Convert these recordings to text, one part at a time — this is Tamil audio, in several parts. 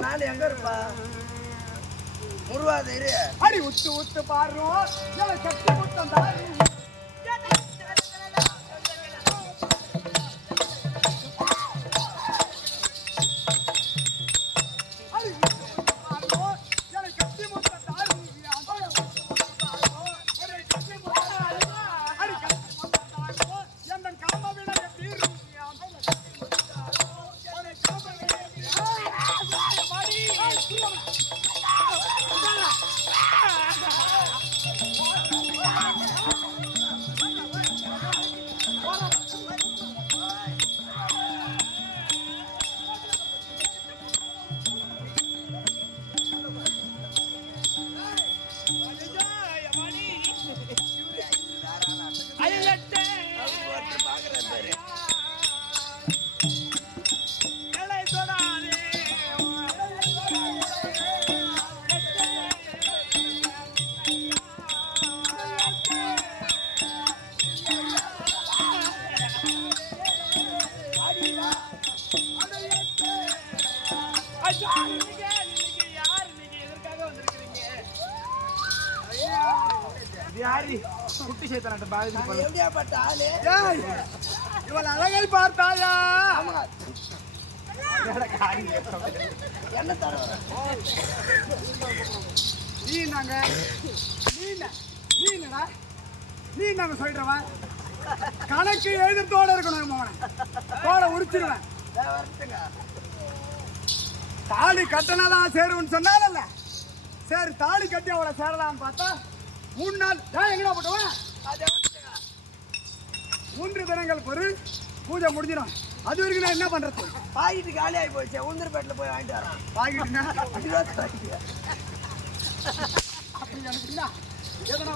நாள் எங்க இருப்பா? முருவாத இரு அடி உத்து உத்து பாருவோம் கட்டி முத்தம் இவள் அழகை பார்த்தாயா? என்ன நீ நாங்க நீ என்ன- நீ என்னடா? நீ நாங்க சொல்றவன் கணக்கு எழுதத்தோட இருக்கணும் மோன தோட உரிச்சிருவேன். தாலி கட்டினாதான் சேருன்னு சொன்னால சரி தாலி கட்டி அவளை சேரலாம்னு பார்த்தா மூணு நாள் எங்கடா போட்டுவன்? மூன்று தினங்கள் பொருள் பூஜை முடிஞ்சிடும். அது வரைக்கும் நான் என்ன பண்றது? பாக்கெட்டு காலி ஆகி போச்சு. உளுந்தூர்பேட்டில் போய் வாங்கிட்டு வரேன். வாங்கிட்டுனா இருபத்தி பாக்கெட்டு. அப்படி எனக்கு இல்ல.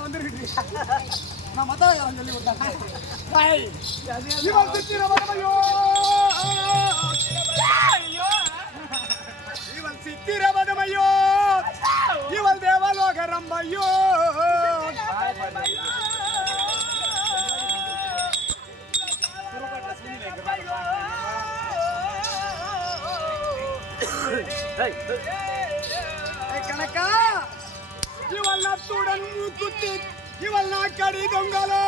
வந்துருக்கு நான் மத்த சொல்லி விட்டேன் இவன் சித்திரவதையோ இவன் சித்திரவதமையோ இவள் தேவலோகரம்பையோ ஏய் கணக்கா இவள் நத்துடன் குத்தி இவள் நாக்கடி தொங்கலோ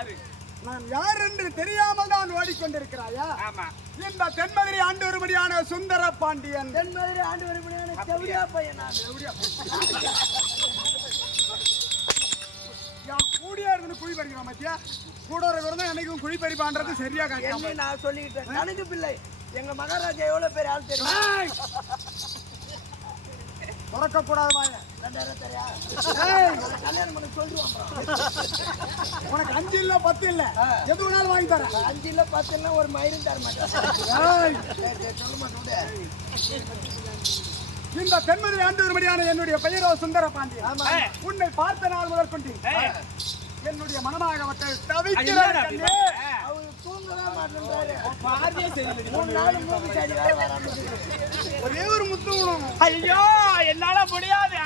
யாரு நான் யார் என்று தெரியாமல் தான் ஓடிக்கொண்டிருக்கிறாயா? ஆமா. இந்த தென்மதுரை ஆண்டொருபடியான சுந்தர பாண்டியன். தென் மாதிரி ஆண்டு வரும்படியான செவிலியா பையன்? கூடியா இருந்து குழி பறிக்கிறான் மத்தியா கூட ஒரு தான் எனக்கும் குழி பறிப்பான்றது சரியா என்ன நான் சொல்லிக்கிட்டேன் கணக்கு பிள்ளை. எங்க மகாராஜா எவ்வளவு பேர் ஆள் தெரியும்? திறக்கக்கூடாது வாய. ரெண்டாயிரம் தரியா கல்யாணம் பண்ண அப்புறம். உனக்கு அஞ்சு இல்ல பத்து இல்ல? எது வேணாலும் வாங்கி தரேன். அஞ்சு இல்ல பத்து இல்ல ஒரு மயிரும் தர மாட்டேன். சொல்ல. இந்த தென்மதி ஆண்டவருமடியான என்னுடைய பெயரோ சுந்தர பாண்டியன் உன்னை பார்த்த நாள் முதற்கொண்டு என்னுடைய மனமாகவத்தை அது தவிக்கிறார் ஒரே ஒரு முத்தம் ஐயோ என்னால முடியாது.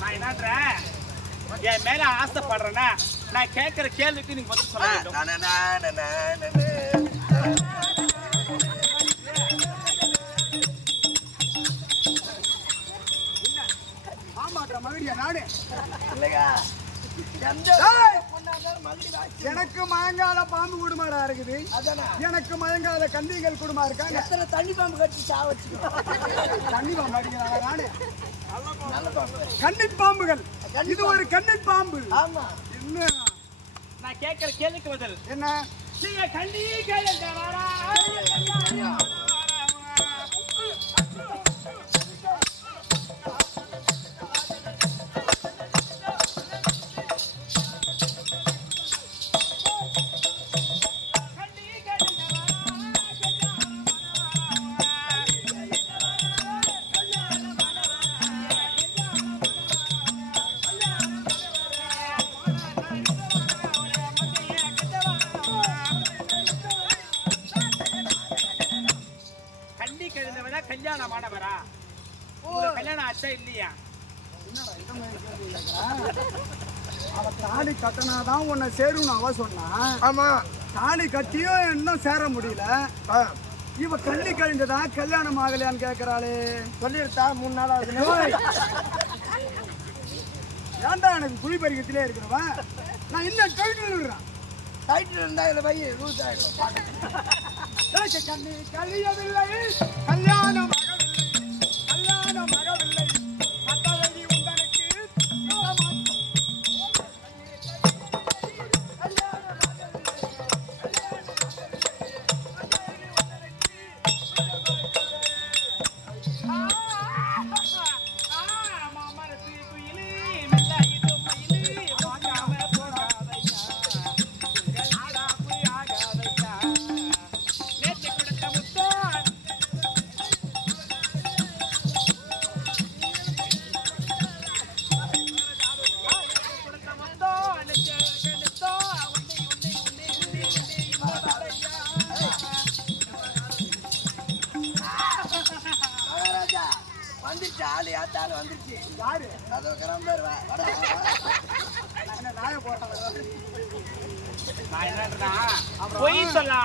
நான் என்னன்றேன் என் மேல ஆசைப்படுறேன்னா நான் கேட்கிற கேள்விக்கு நீங்க பதில் சொல்ல வேண்டும். எனக்கு மயங்கால பாம்பு குடுமாடா இருக்குது. அதானே. எனக்கு மயங்கால கந்திகள் குடுமா இருக்காங்க எத்தனை தண்ணி பாம்பு கட்டி சாவச்சுக்கோ. தண்ணி பாம்பு அடிக்கிறாங்க நானு? கண்ணிட் பாம்புகள். இது ஒரு கண்ணிட் பாம்பு. ஆமா. என்ன? நான் கேட்கிற கேள்விக்கு பதில். என்ன? நீங்க கண்டி கேளுங்க சேரும்னு அவ சொன்னா ஆமா. தாலி கட்டியும் இன்னும் சேர முடியல. இவ கண்ணி கழிந்ததா கல்யாணம் ஆகலையான்னு கேக்குறாளே. சொல்லிருத்தா மூணு நாள் ஆகுது. ஏன்டா எனக்கு குழி பறிக்கத்திலே இருக்கிறவன் நான் இன்னும் கழிட்டு இருக்கிறேன் டைட்டில் இருந்தா இதுல வை ரூஸ் ஆயிடும். கண்ணி கழியவில்லை. கல்யாணம்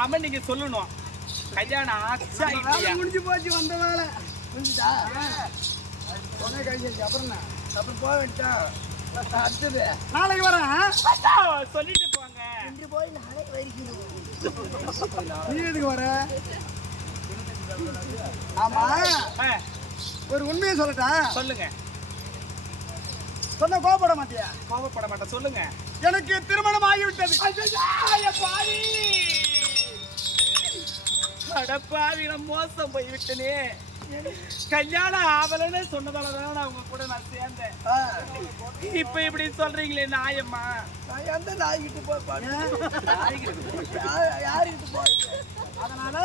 பொய் சொல்லாம நீங்க சொல்லணும். கல்யாணம் ஆச்சா இல்லையா முடிஞ்சு போச்சு வந்த வேலை. புரிஞ்சுதா? சொன்ன கழிச்சு அப்புறம்? அப்புறம் போக வேண்டாம் அடுத்தது. நாளைக்கு வரேன் சொல்லிட்டு போங்க. இன்று போய் நாளைக்கு வரைக்கும் நீ எதுக்கு வர? ஆமா. ஒரு உண்மையை சொல்லட்டா? சொல்லுங்க. சொன்ன கோபப்பட மாட்டியா? கோபப்பட மாட்டேன் சொல்லுங்க. எனக்கு திருமணம் ஆகிவிட்டது. பாவி! அடப்பாவி நான் மோசம் போய்விட்டனே கல்யாணம் ஆவலன்னு சொன்னதால தான் நான் உங்க கூட நான் சேர்ந்தேன். இப்ப இப்படி சொல்றீங்களே நாயம்மா. நான் எந்த நாய்கிட்ட போய்? யாருக்கிட்ட போய்? அதனால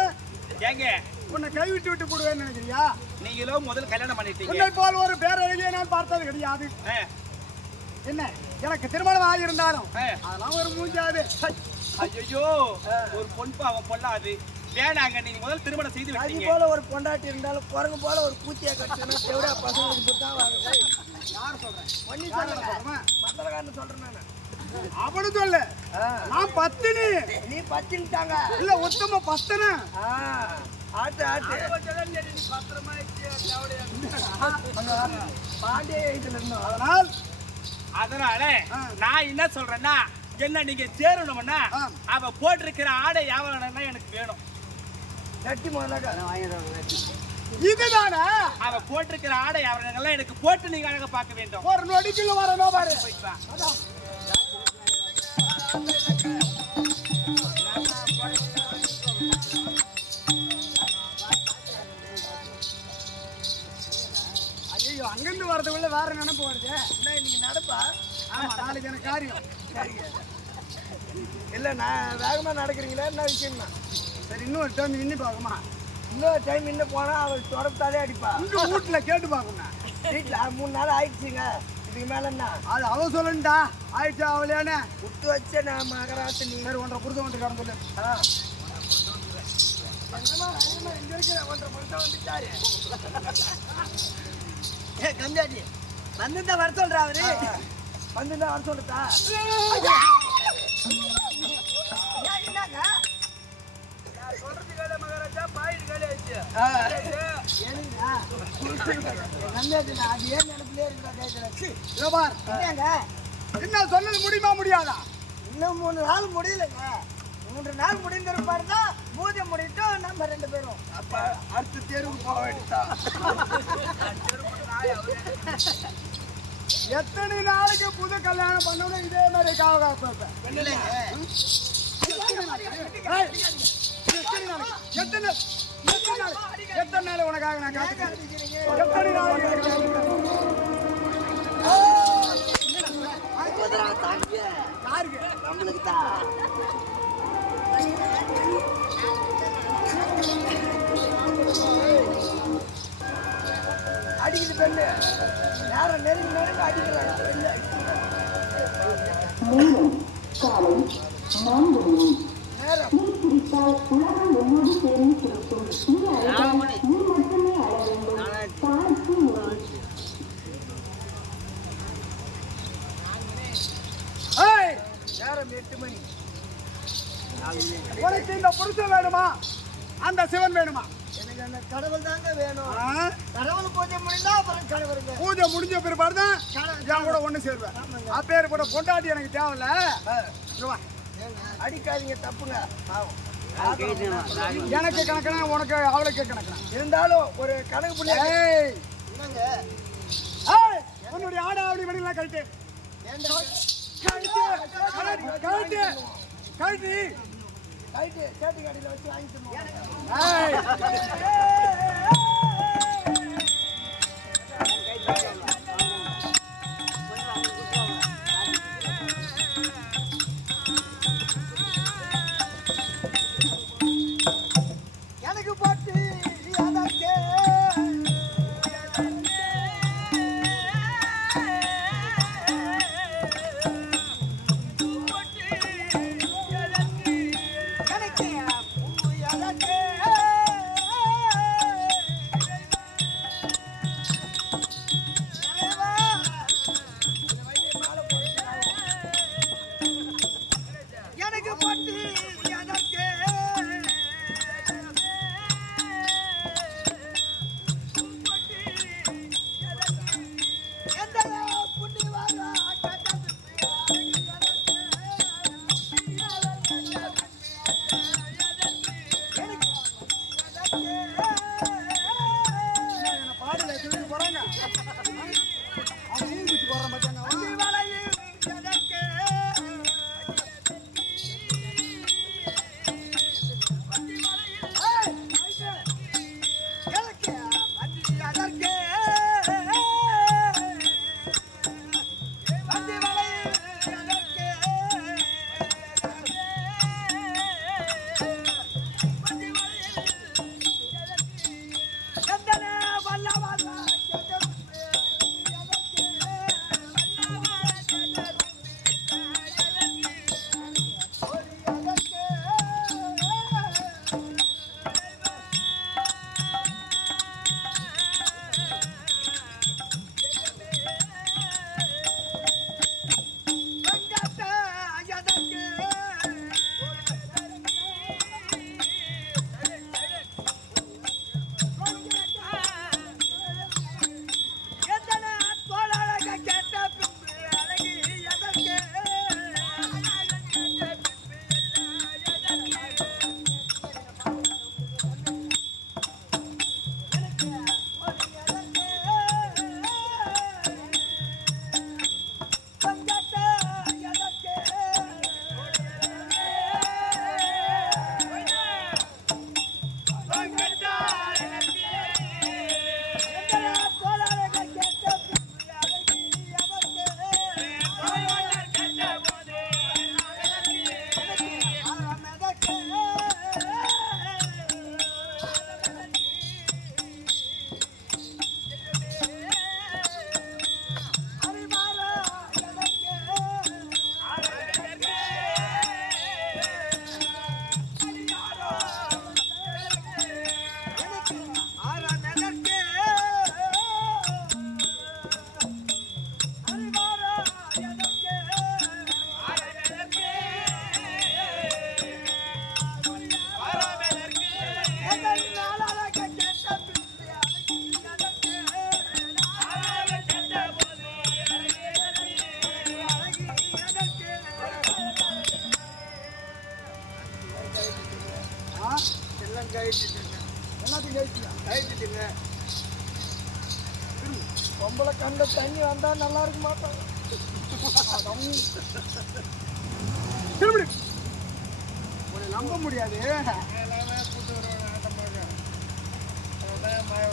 ஏங்க? உன்னை கைவிட்டு விட்டு போடுவேன்னு நினைக்கிறியா? நீங்களும் முதல் கல்யாணம் பண்ணிட்டீங்க. உன்னை போல் ஒரு பேரழகியை நான் பார்த்தது கிடையாது. என்ன? எனக்கு திருமணம் ஆகியிருந்தாலும். அதெல்லாம் ஒரு மூஞ்சாது ஐயோ ஒரு பொன் பாவம் பொல்லாது வேணாங்க நீங்க முதல் திருமணம் செய்து விட்டீங்க போல ஒரு பொண்டாட்டி இருந்தாலும் குரங்கு போல ஒரு பூச்சியை கட்டினா செவடா பசங்களுக்கு தான் வாங்க. யார் சொல்றேன் பண்ணி சொல்றேன்? மத்தலக்காரன் சொல்றேன் நானு. அவனு சொல்லு. நான் பத்தினி. நீ பச்சின்ட்டாங்க இல்ல உத்தம பத்தன? ஆட்டு ஆட்டு. பாண்டிய இருந்தோம். அதனால் அதனால. நான் என்ன சொல்றேன்னா என்ன நீங்க சேரணும்னா. அவ போட்டிருக்கிற ஆடை யாவனா எனக்கு வேணும். கட்டி முதல்ல இதுதானே? அவ போட்டிருக்கிற ஆடை யாவனங்கள்லாம் எனக்கு போட்டு நீங்க அழகா பார்க்க வேண்டும். ஒரு நொடிக்குள்ள வரணும் பாரு. ஐயோ அங்கிருந்து வரதுக்குள்ள வேற நினைப்பு வருது. என்ன இன்னைக்கு நடப்பா? ஆமா நாளைக்கு எனக்கு காரியம். சரிங்க. இல்ல நான் வேகமா நடக்கிறீங்களா? என்ன விஷயம்னா? சரி இன்னொரு டைம் இன்னி பார்க்குமா இன்னொரு டைம் இன்னும் போனா அவள் தொடர்த்தாலே அடிப்பா இங்க வீட்டுல கேட்டு பார்க்கணும் வீட்டுல மூணு நாள் ஆயிடுச்சுங்க இதுக்கு மேல என்ன அது அவ சொல்லணும்டா ஆயிடுச்சா அவளையானே விட்டு வச்ச நான் மகராத்து நீ சரி ஒன்றரை புருஷன் வந்து கடந்து சொல்லு ஆ. இங்க இருக்கிற ஒன்றரை மனுஷன் வந்துட்டாரு. ஏ, கம்மியாடி. வந்துட்டா வர சொல்றா அவரு. வந்துட்டா வர சொல்லுதா? என்ன சொன்னது முடியுமா முடியாதா? இன்னும் மூணு நாள் முடியலங்க. மூன்று நாள் முடிந்திரு பாருங்க. பூஜை முடிட்டும் நம்ம ரெண்டு பேரும். அப்ப அடுத்த தேர்வுக்கு போக எத்தனை நாளைக்கு புது கல்யாணம் பண்ணணும் இதே மாதிரி காவ காப்பேன் எத்தனை? எத்தனை நாள்? உனக்காக நான் எத்தனை நாளைக்கு நம்மளுக்கு அடிக்குது பெண்ணு நேரம் நெருங்கி நெருங்கி அடிக்கிறாங்க பெண்ணு மேலும் காலை நான்கு மணி நேரம் உலகம் ஒன்றோடு சேர்ந்து கிடைக்கும் நீர் அழகால் நீர் மட்டுமே அழ வேண்டும் தாய்க்கு முறை ஏய், நேரம் எட்டு மணி. உனக்கு இந்த புருஷன் வேணுமா? அந்த சிவன் வேணுமா? எனக்கு அந்த கடவுள் தாங்க வேணும்? கடவுள் பூஜை முடிந்தா அப்புறம் கடவுளுங்க பூஜை முடிஞ்ச பிற்பாடு தான் கூட ஒண்ணு சேருவேன். அப்பேர் கூட பொண்டாட்டி எனக்கு தேவையில்ல. அடிக்காதீங்க தப்புங்க. பாவம். எனக்கு கணக்குனா உனக்கு அவளுக்கு கணக்குனா. இருந்தாலும் ஒரு கணக்கு புள்ளி உன்னுடைய ஆடை அப்படி பண்ணிக்கலாம் கழட்டு. கழட்டு கழட்டு கழட்டு. சேட்டு கடையில் வச்சு வாங்கிட்டு போட்டு.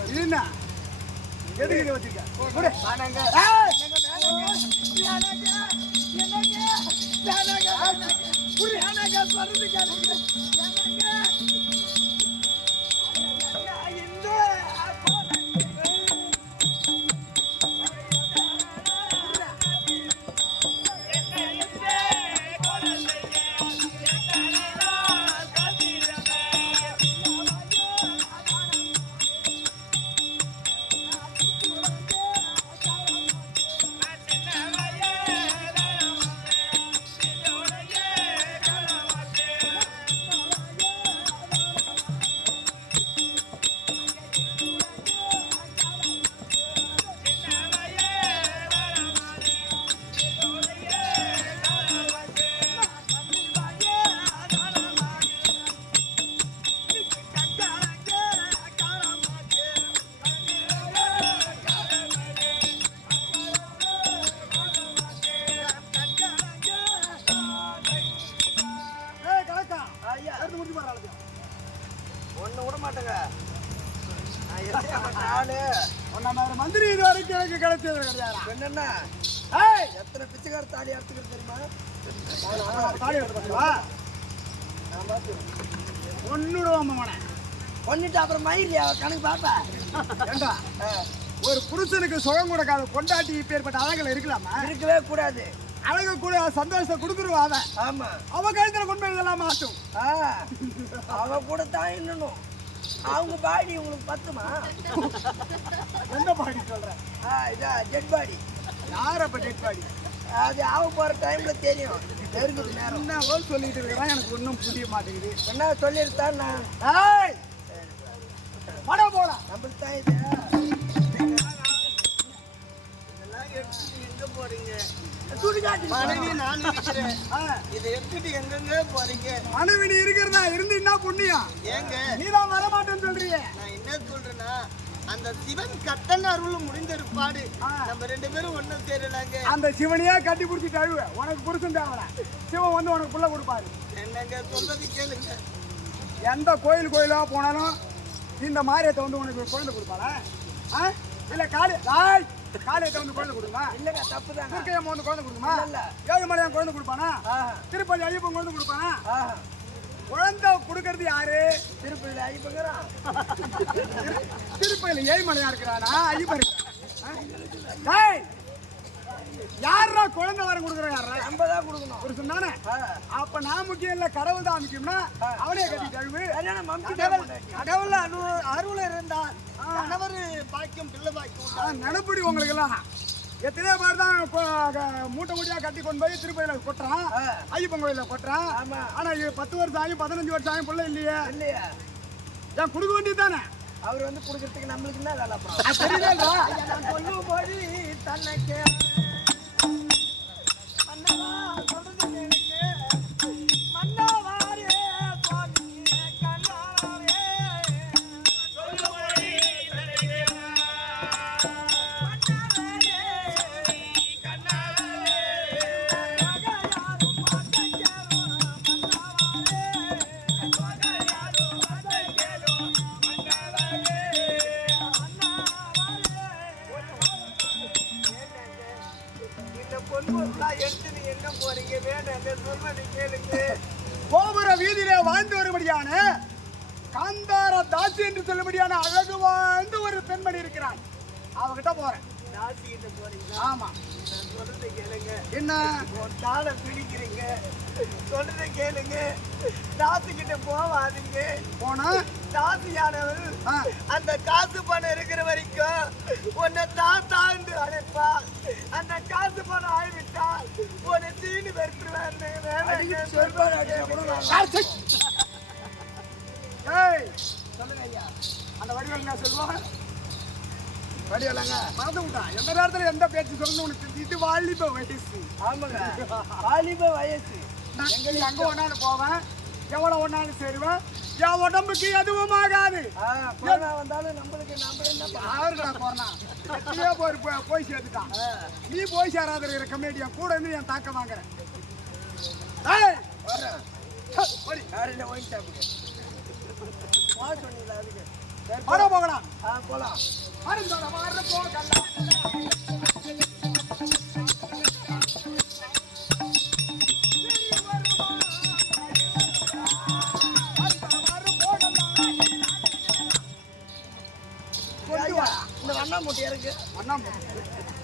இது என்ன எதுக்கு இதை வச்சிருக்க? என்னன்னா ஏய் எத்தனை பிச்சைக்கார தாலி அறுத்துக்கிறது தெரியுமா? தாலி எடுத்து பாத்தீங்களா நான் பார்த்து பண்ணிட்டு அப்புறம் மயிலியா கணக்கு பார்ப்பேன் ஏண்டா? ஒரு புருஷனுக்கு சுகம் கொடுக்காத பொண்டாட்டி இப்பேற்பட்ட அழகுல இருக்கலாமா? இருக்கவே கூடாது. அழகு கூட சந்தோஷத்தை கொடுத்துருவா அவன். ஆமா. அவ கழுத்துல கொண்டு போய் இதெல்லாம் மாட்டும் ஆ, அவ கூட தான் இன்னணும் அவங்க பாடி உங்களுக்கு பத்துமா? எந்த பாடி சொல்ற? இதா டெட் பாடி யார அப்ப டெட் பாடி அது ஆக போற டைம்ல தெரியும். நெருங்குது நேரம். என்ன சொல்லிட்டு இருக்கிறான். எனக்கு ஒன்றும் புரிய மாட்டேங்குது. என்ன சொல்லியிருத்தான் நான் ஏய் பட. போலாம் நம்மளுக்கு தான் இது. இதெல்லாம் எடுத்துட்டு எங்க போறீங்க? மனைவி நான் இருக்கிறேன் இதை எடுத்துட்டு எங்கெங்க போறீங்க? மனைவி நீ இருக்கிறதா? இருந்து என்ன புண்ணியம். ஏங்க? நீதான் வர மாட்டேன்னு சொல்றியே. நான் என்ன சொல்றேன்னா அந்த சிவன் கட்டண அருள் முடிந்திருப்பாடு ஆ. நம்ம ரெண்டு பேரும் ஒண்ணும் சேரலாங்க. அந்த சிவனையே கட்டி பிடிச்சிட்டு அழுவ. உனக்கு புருஷன் தேவல சிவன் வந்து உனக்கு புள்ள கொடுப்பாரு. என்னங்க சொல்றது கேளுங்க. எந்த கோயில் கோயிலா போனாலும் இந்த மாரியத்தை வந்து உனக்கு குழந்தை கொடுப்பாளா? ஆ? இல்ல காளி ராய் காளியத்தை வந்து குழந்தை கொடுமா இல்லங்க தப்பு வந்து குழந்தை கொடுமா இல்ல. ஏழுமலையான் குழந்தை கொடுப்பானா? ஆஹா. திருப்பதி ஐயப்பன் குழந்தை கொடுப்பானா? ஆஹா. குழந்தை கொடுக்கறது யாரு? திருப்பதியில் ஐப்பங்கிறான் திருப்பதியில ஏழுமலையா இருக்கிறானா? ஐயப்பன் யாரா குழந்தை வரம் கொடுக்குற யாரா நம்ம தான் கொடுக்கணும் ஒரு சொன்னானே. அப்ப நான் முக்கியம் இல்ல கடவுள் தான் முக்கியம்னா அவனே கட்டி கழுவு கடவுள் கடவுள் அரு அருள் இருந்தால் கணவர் பாக்கியம் பிள்ளை பாக்கியம் நினைப்புடி உங்களுக்கு எல்லாம் எத்தனையோ பேர் தான் மூட்டை மூட்டையா கட்டி கொண்டு போய் திருப்பதியில கொட்டுறான். ஐயப்பன் கோயில கொட்டுறான் ஆமா. ஆனா இது பத்து வருஷம் ஆகி பதினஞ்சு வருஷம் ஆகி பிள்ளை இல்லையே. இல்லையா. ஏன் கொடுக்க வேண்டியது தானே? அவர் வந்து கொடுக்கறதுக்கு நம்மளுக்கு என்ன வேலை அப்புறம்? தெரியலடா. நான் சொல்லும்படி கோபுர வீதியிலே வாழ்ந்து வரும்படியான காந்தார தாசி என்று சொல்லும்படியான அழகு வாழ்ந்து ஒரு பெண்மணி இருக்கிறான் அவகிட்ட போறேன். தாசிக்கிட்ட போறீங்களா? ஆமா. சொல்றதை கேளுங்க. என்ன? தாளை பிடிக்கிறீங்க. சொல்றதை கேளுங்க. தாசுகிட்ட போவாதீங்க. போனா? தாசியானவள் ஆ, அந்த காசு பணம் இருக்கிற வரைக்கும் உன்னை தாத்தாண்டு அழைப்பா அந்த காசு பணம் ஆகிவிட்டால் உன்னை தீனி. ஏய் சொல்லுங்க ஐயா. அந்த வடிவேல் என்ன சொல்லுவான்? வடிவலங்க மறந்து விட்டான் எந்த நேரத்துல எந்த பேச்சு சொல்லணும் உனக்கு. இது வாலிப வயசு. ஆமாங்க. வாலிப வயசு. நான் எங்க அங்க ஒன்னாலும் போவேன். எவ்வளவு ஒன்னாலும் சேருவேன் என் உடம்புக்கு எதுவும் ஆகாது. கொரோனா வந்தாலும் நம்மளுக்கு நம்ம என்ன போறான் எத்தனையோ போய் போய் சேர்த்துட்டான் நீ போய் சேராத இருக்கிற கம்யூனிட்டியா கூட இருந்து என் தாக்க வாங்குறேன் ஏய், வரேன். ஹே,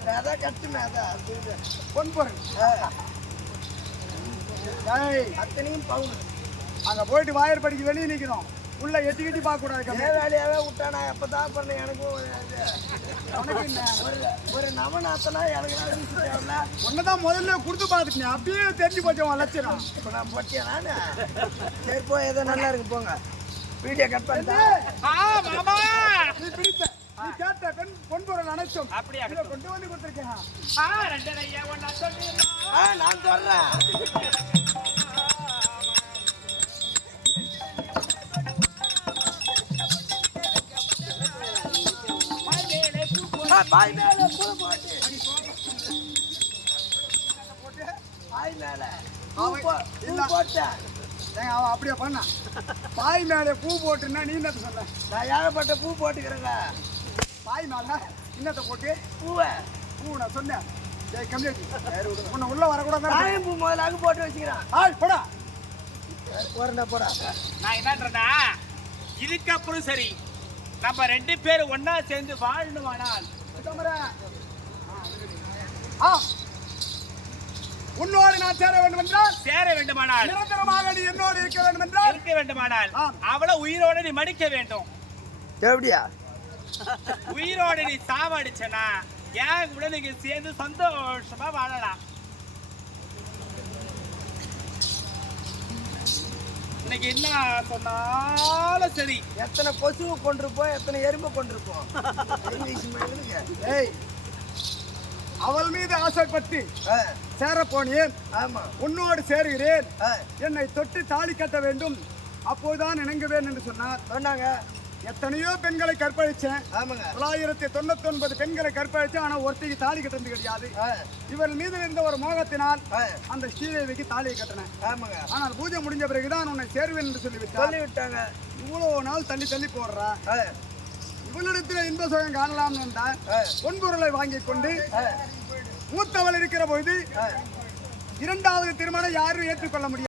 மேதா கட்டு மேதா ஆ, ஏய் அத்தனையும் பவுன் அங்க போயிட்டு வாயர் படிக்க வெளியே நிக்கணும் உள்ள எட்டி கிட்டி பார்க்க கூடாது இதே கம்மி. வேலையாவே விட்டானா எப்பதான் பண்ண எனக்கும் ஒரு நவநாத்தனா எனக்கு தான் தேவையில்ல உன்னதான் முதல்ல கொடுத்து பார்த்துட்டேன் அப்பயே தெரிஞ்சு போச்சு உன் லட்சணம் இப்போ நான் நானு சரி போ ஏதோ நல்லா இருக்கு போங்க வீடியோ கட் பண்ணிட்டா மாமா நீ கேட்ட பெண் பொன் பொருள் அனைத்தும் அப்படியா? கொண்டு வந்து கொடுத்துருக்கேன். நான் சொல்றேன். பாய் மேல பூ போட்டு. பாய் மேல. போட்டேன். ஏங்க, அவன் அப்படியே பண்ணான் பாய் மேலே பூ போட்டுன்னா நீ என்னத்த சொன்ன நான் ஏகப்பட்ட பூ போட்டுக்கிறேங்க. பாய் மேல இன்னத்தை போட்டு பூவை. பூ நான் சொன்னேன் ஏய் கம்யூனிட்டி உன்னை உள்ள வரக்கூடாது தாயம் பூ முதல்ல அங்க போட்டு வச்சுக்கிறேன் ஆய் போடா. போறேன்டா போடா. நான் என்னன்றேன்னா இதுக்கப்புறம் சரி. நம்ம ரெண்டு பேரும் ஒண்ணா சேர்ந்து வாழணுமானால். ஆ. உன்னோடு நான் சேர வேண்டும் என்றால் சேர வேண்டுமானால். நிரந்தரமாக நீ என்னோடு இருக்க வேண்டும் என்றால் இருக்க வேண்டுமானால். அவளை உயிரோட நீ மடிக்க வேண்டும். எப்படியா? உயிரோட நீ சாவடிச்சனா? என் கூட நீங்க சேர்ந்து சந்தோஷமா வாழலாம்? இன்னைக்கு என்ன சொன்னாலும் சரி. எத்தனை கொசுவை கொண்டிருப்போம் எத்தனை எறும்பை கொண்டிருப்போம். ஏய் அவள் மீது ஆசைப்பட்டு சேர போனேன் ஆமா. உன்னோடு சேருகிறேன். என்னை தொட்டு தாலி கட்ட வேண்டும். அப்போதுதான் இணங்குவேன் என்று சொன்னார். சொன்னாங்க எத்தனையோ பெண்களை கற்பழிச்சேன். ஆமாங்க. தொள்ளாயிரத்தி தொண்ணூத்தி ஒன்பது பெண்களை கற்பழிச்சேன். ஆனா ஒருத்திக்கு தாலி கட்டுறது கிடையாது. இவர் மீது இருந்த ஒரு மோகத்தினால் அந்த ஸ்ரீதேவிக்கு தாலியை கட்டினேன். ஆமாங்க. ஆனால் பூஜை முடிஞ்ச பிறகுதான் உன்னை சேருவேன் என்று சொல்லிவிட்டார். சொல்லி விட்டாங்க இவ்வளவு நாள் தள்ளி தள்ளி போடுறா. ஆ, இவளிடத்தில் இன்ப சுகம் காணலாம் என்றால் பொன்பொருளை வாங்கிக் கொண்டு மூத்தவள் இருக்கிற பொழுது. இரண்டாவது திருமணம் யாரும் ஏற்றுக்கொள்ள முடியாது.